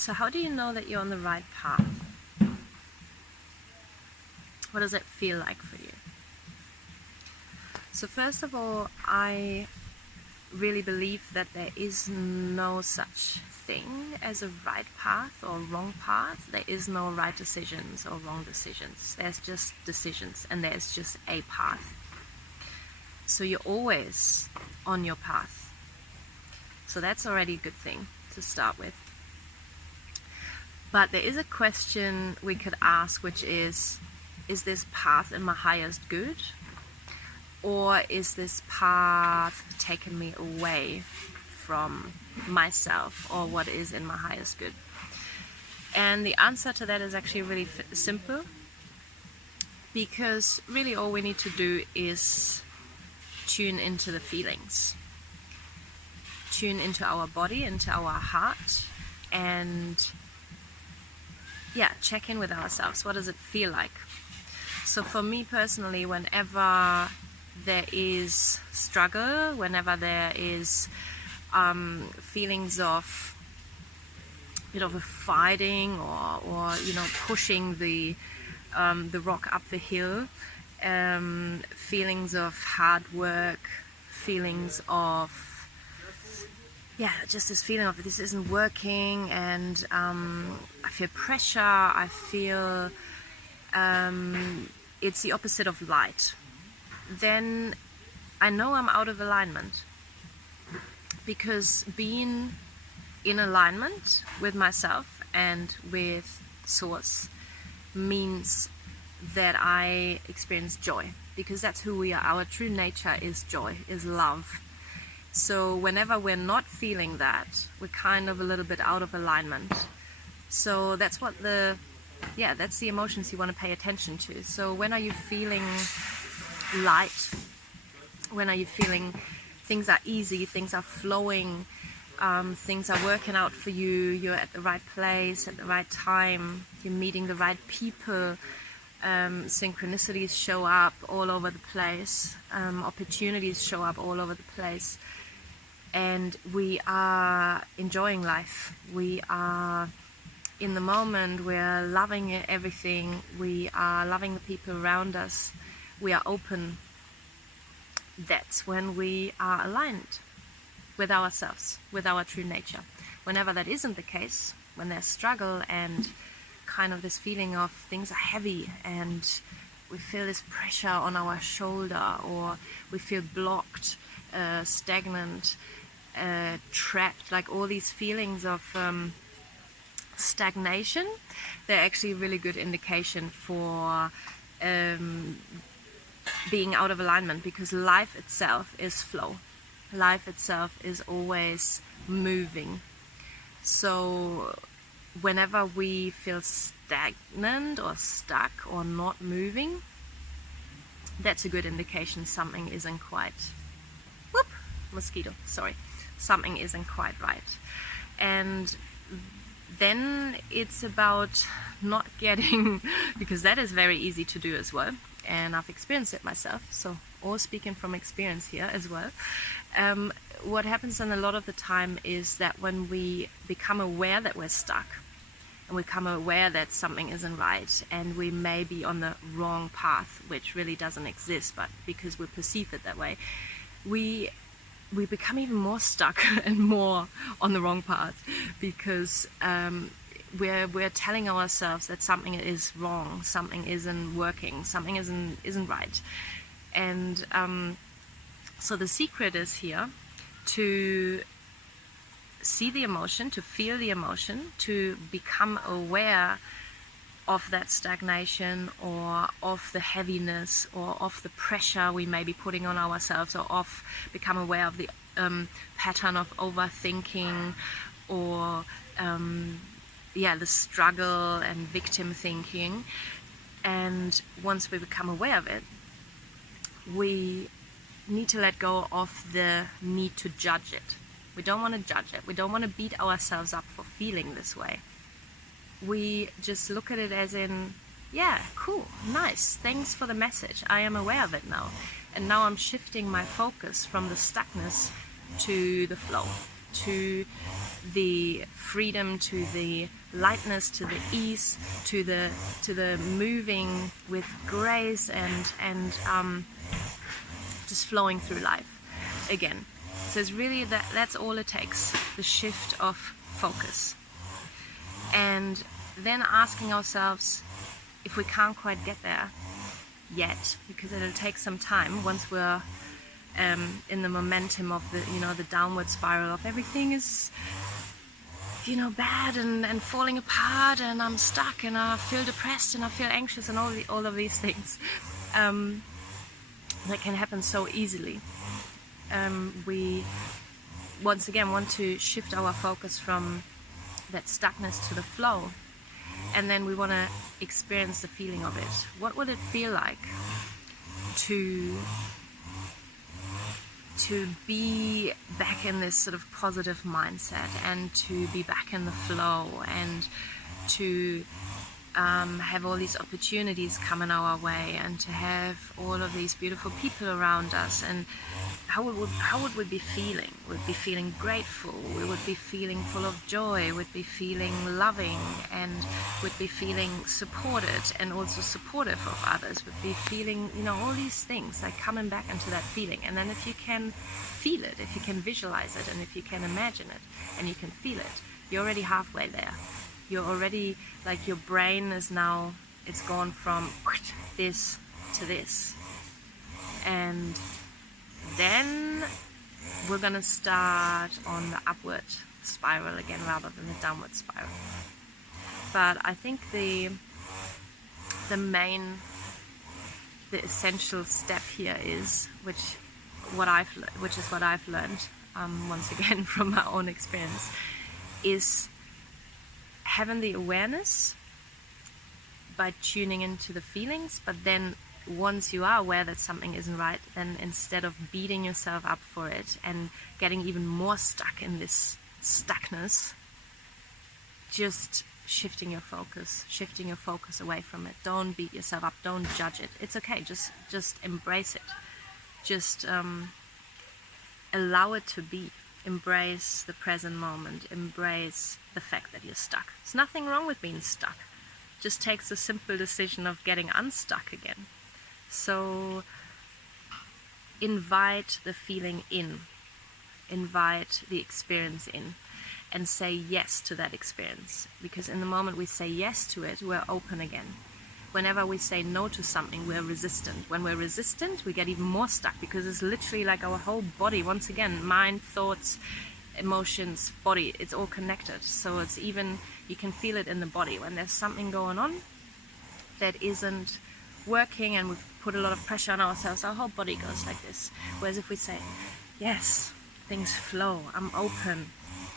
So how do you know that you're on the right path? What does it feel like for you? So first of all, I really believe that there is no such thing as a right path or wrong path. There is no right decisions or wrong decisions. There's just decisions, and there's just a path. So you're always on your path. So that's already a good thing to start with. But there is a question we could ask, which is this path in my highest good? Or is this path taking me away from myself or what is in my highest good? And the answer to that is actually really simple, because really all we need to do is tune into the feelings, tune into our body, into our heart, and check in with ourselves. What does it feel like? So for me personally, whenever there is struggle, whenever there is feelings of a bit of a fighting or pushing the rock up the hill, feelings of hard work, feelings of just this feeling of this isn't working, and I feel pressure, I feel it's the opposite of light, then I know I'm out of alignment. Because being in alignment with myself and with Source means that I experience joy, because that's who we are. Our true nature is joy, is love. So whenever we're not feeling that, we're kind of a little bit out of alignment. So that's what that's the emotions you want to pay attention to. So when are you feeling light? When are you feeling things are easy, things are flowing, things are working out for you, you're at the right place at the right time, you're meeting the right people, synchronicities show up all over the place, opportunities show up all over the place, and we are enjoying life, we are in the moment, we're loving everything, we are loving the people around us, we are open. That's when we are aligned with ourselves, with our true nature. Whenever that isn't the case, when there's struggle and kind of this feeling of things are heavy and we feel this pressure on our shoulder, or we feel blocked, stagnant, trapped, like all these feelings of stagnation, they're actually a really good indication for being out of alignment, because life itself is flow. Life itself is always moving. So whenever we feel stagnant or stuck or not moving, that's a good indication something isn't quite, something isn't quite right. And then it's about not getting, because that is very easy to do as well, and I've experienced it myself, so all speaking from experience here as well. What happens then a lot of the time is that when we become aware that we're stuck, and we become aware that something isn't right, and we may be on the wrong path, which really doesn't exist, but because we perceive it that way, we become even more stuck and more on the wrong path, because we're telling ourselves that something is wrong, something isn't working, something isn't right. And so the secret is here to see the emotion, to feel the emotion, to become aware of that stagnation, or of the heaviness, or of the pressure we may be putting on ourselves, or become aware of the pattern of overthinking, or the struggle and victim thinking. And once we become aware of it, we need to let go of the need to judge it. We don't want to judge it. We don't want to beat ourselves up for feeling this way. We just look at it as in, yeah, cool, nice, thanks for the message, I am aware of it now. And now I'm shifting my focus from the stuckness to the flow, to the freedom, to the lightness, to the ease, to the moving with grace and just flowing through life again. So it's really that's all it takes, the shift of focus. And then asking ourselves, if we can't quite get there yet, because it'll take some time once we're in the momentum of the downward spiral of everything is bad and falling apart, and I'm stuck and I feel depressed and I feel anxious and all of these things that can happen so easily. We once again want to shift our focus from that stuckness to the flow, and then we want to experience the feeling of it. What would it feel like to be back in this sort of positive mindset, and to be back in the flow, and to have all these opportunities coming our way, and to have all of these beautiful people around us? And how would we be feeling? We'd be feeling grateful, we would be feeling full of joy, we'd be feeling loving, and we'd be feeling supported and also supportive of others. We'd be feeling, all these things, like coming back into that feeling. And then if you can feel it, if you can visualize it, and if you can imagine it, and you can feel it, you're already halfway there. You're already, like, your brain is now, it's gone from this to this. And then we're going to start on the upward spiral again rather than the downward spiral. But I think the essential step here is, which is what I've learned once again from my own experience, is having the awareness by tuning into the feelings. But then once you are aware that something isn't right, then instead of beating yourself up for it and getting even more stuck in this stuckness, just shifting your focus away from it. Don't beat yourself up, don't judge it. It's okay, just embrace it. Just allow it to be. Embrace the present moment. Embrace the fact that you're stuck. There's nothing wrong with being stuck. It just takes a simple decision of getting unstuck again. So invite the feeling in. Invite the experience in. And say yes to that experience. Because in the moment we say yes to it, we're open again. Whenever we say no to something, we're resistant. When we're resistant, we get even more stuck, because it's literally like our whole body, once again, mind, thoughts, emotions, body, it's all connected. So it's even, you can feel it in the body. When there's something going on that isn't working and we put a lot of pressure on ourselves, our whole body goes like this. Whereas if we say, yes, things flow, I'm open,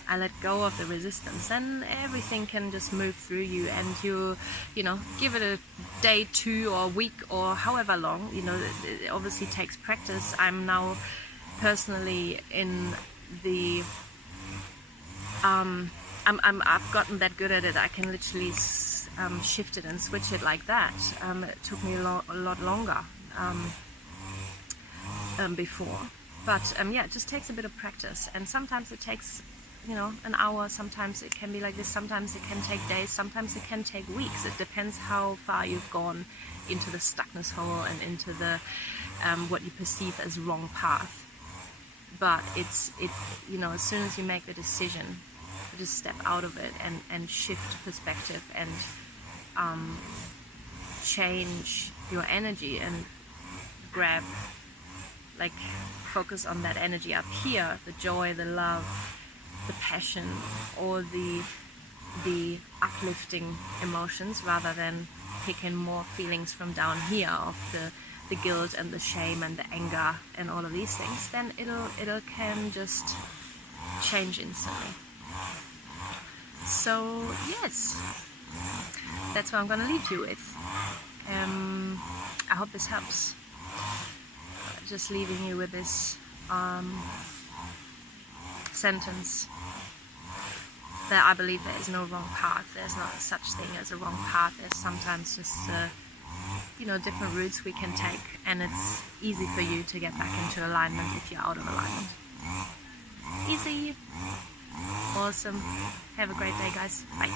I let go of the resistance, then everything can just move through you, and you give it a day, 2 or a week or however long. It obviously takes practice. I'm now personally in the I've gotten that good at it. I can literally shift it and switch it like that. It took me a lot longer before, but it just takes a bit of practice, and sometimes it takes an hour, sometimes it can be like this, sometimes it can take days, sometimes it can take weeks. It depends how far you've gone into the stuckness hole and into the what you perceive as wrong path. But as soon as you make the decision, you just step out of it and shift perspective and change your energy and focus on that energy up here, the joy, the love, the passion, or the uplifting emotions, rather than picking more feelings from down here of the guilt and the shame and the anger and all of these things, then it'll can just change instantly. So yes, that's what I'm gonna leave you with. I hope this helps. Just leaving you with this sentence that I believe there is no wrong path. There's not such thing as a wrong path. There's sometimes just different routes we can take, and it's easy for you to get back into alignment if you're out of alignment. Easy. Awesome. Have a great day, guys. Bye.